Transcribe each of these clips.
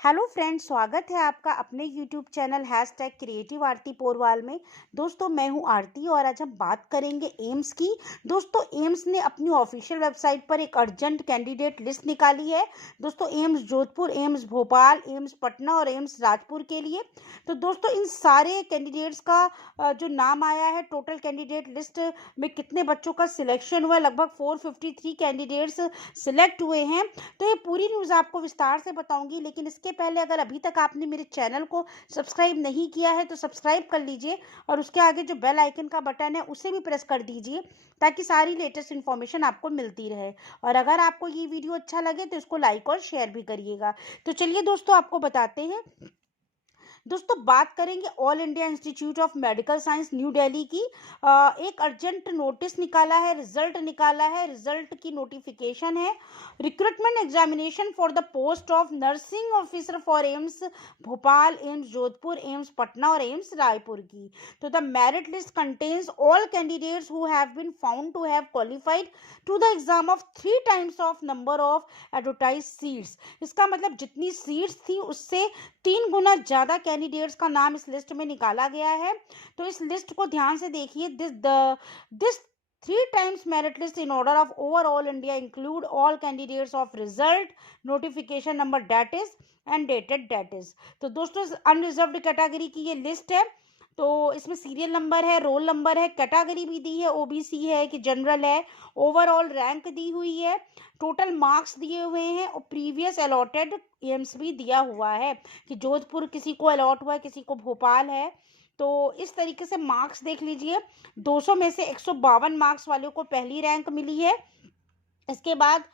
Hello friends, स्वागत है आपका अपने यूट्यूब चैनल #क्रिएटिव आरती पोरवाल में। दोस्तों, मैं हूं आरती और आज हम बात करेंगे एम्स की। दोस्तों, एम्स ने अपनी ऑफिशियल वेबसाइट पर एक अर्जेंट कैंडिडेट लिस्ट निकाली है। दोस्तों, AIIMS Jodhpur, AIIMS Bhopal, AIIMS Patna और एम्स राजपुर के लिए। तो दोस्तों, इन सारे कैंडिडेट्स का जो नाम आया है, टोटल कैंडिडेट लिस्ट में कितने बच्चों का सिलेक्शन हुआ है, लगभग 453 कैंडिडेट्स सिलेक्ट हुए हैं। तो ये पूरी न्यूज़ आपको विस्तार से बताऊंगी, लेकिन इसके पहले अगर अभी तक आपने मेरे चैनल को सब्सक्राइब नहीं किया है तो सब्सक्राइब कर लीजिए और उसके आगे जो बेल आइकन का बटन है उसे भी प्रेस कर दीजिए, ताकि सारी लेटेस्ट इन्फॉर्मेशन आपको मिलती रहे। और अगर आपको ये वीडियो अच्छा लगे तो इसको लाइक और शेयर भी करिएगा। तो चलिए दोस्तों, आपको बताते हैं। दोस्तों, बात करेंगे all India institute of medical science new Delhi की। एक अर्जेंट नोटिस निकाला है, रिजल्ट निकाला है। रिजल्ट की नोटिफिकेशन है, recruitment examination for the post of nursing officer for AIIMS Bhopal, AIIMS Jodhpur, AIIMS Patna और एम्स रायपुर की। तो the merit list contains all candidates who have been found to have qualified to the exam of 3 times of number of advertise seats. इसका मतलब जितनी seats थी उससे 3 गुना ज्यादा candidates का नाम इस लिस्ट में निकाला गया है। तो इस लिस्ट को ध्यान से देखिए। This 3 times merit list in order of overall India include all candidates of result notification number that is and dated that is। तो दोस्तों, अनरिजर्व्ड कैटेगरी की ये लिस्ट है। तो इसमें सीरियल नंबर है, रोल नंबर है, कैटेगरी भी दी है, ओबीसी है कि जनरल है, ओवरऑल रैंक दी हुई है, टोटल मार्क्स दिए हुए हैं और प्रीवियस अलॉटेड एम्स भी दिया हुआ है कि जोधपुर किसी को अलॉट हुआ है, किसी को भोपाल है। तो इस तरीके से मार्क्स देख लीजिए। 200 में से 152 मार्क्स वालों को पहली रैंक मिली है। इसके बाद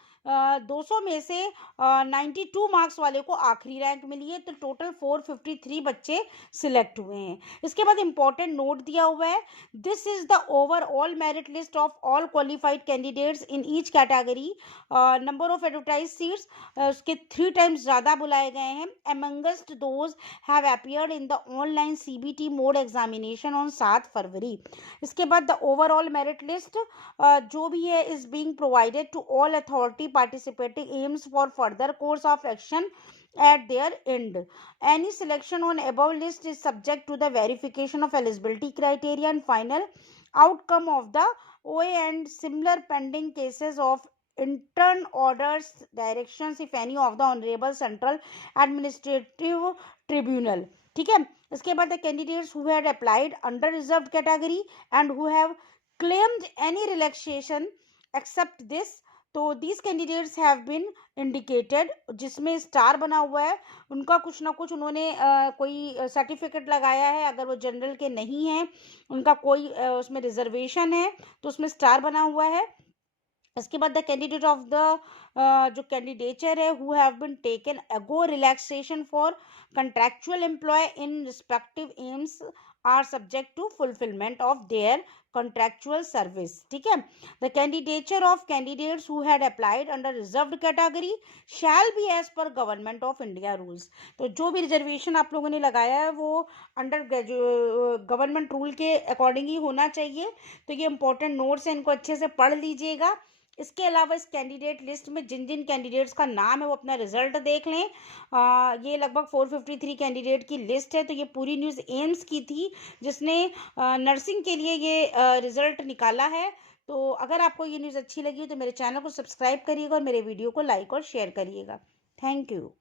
200 में से 92 मार्क्स वाले को आखिरी रैंक मिली है। तो टोटल 453 बच्चे सिलेक्ट हुए हैं। इसके बाद इंपॉर्टेंट नोट दिया हुआ है, this is the overall merit list of all qualified candidates in each category. Number of advertise seats उसके 3 टाइम्स ज़्यादा बुलाए गए हैं। Amongst those have appeared in the online CBT mode examination on 7 February. इसके बाद द ओवरऑल मेरिट लिस्ट जो भी है is being provided to all authority participating aims for further course of action at their end. Any selection on above list is subject to the verification of eligibility criteria and final outcome of the OA and similar pending cases of intern orders directions if any of the honorable central administrative tribunal। ठीक है। इसके बाद the candidates who had applied under reserved category and who have claimed any relaxation except this, तो these candidates have been indicated. जिसमें star बना हुआ है उनका कुछ ना कुछ उन्होंने कोई सर्टिफिकेट लगाया है। अगर वो जनरल के नहीं हैं, उनका कोई उसमें रिजर्वेशन है तो उसमें स्टार बना हुआ है। इसके बाद द कैंडिडेट ऑफ द जो कैंडिडेचर है who have been taken ago relaxation for contractual employ in respective AIIMS are subject to fulfilment of their contractual service। ठीक है। the candidature of candidates who had applied under reserved category shall be as per government of India rules। तो जो भी reservation आप लोगों ने लगाया है वो अंडर गवर्नमेंट रूल के अकॉर्डिंग ही होना चाहिए। तो ये इंपॉर्टेंट नोट्स हैं, इनको अच्छे से पढ़ लीजिएगा। इसके अलावा इस कैंडिडेट लिस्ट में जिन जिन कैंडिडेट्स का नाम है वो अपना रिजल्ट देख लें। ये लगभग 453 कैंडिडेट की लिस्ट है। तो ये पूरी न्यूज़ एम्स की थी, जिसने नर्सिंग के लिए ये रिजल्ट निकाला है। तो अगर आपको ये न्यूज़ अच्छी लगी तो मेरे चैनल को सब्सक्राइब करिएगा और मेरे वीडियो को लाइक और शेयर करिएगा। Thank you.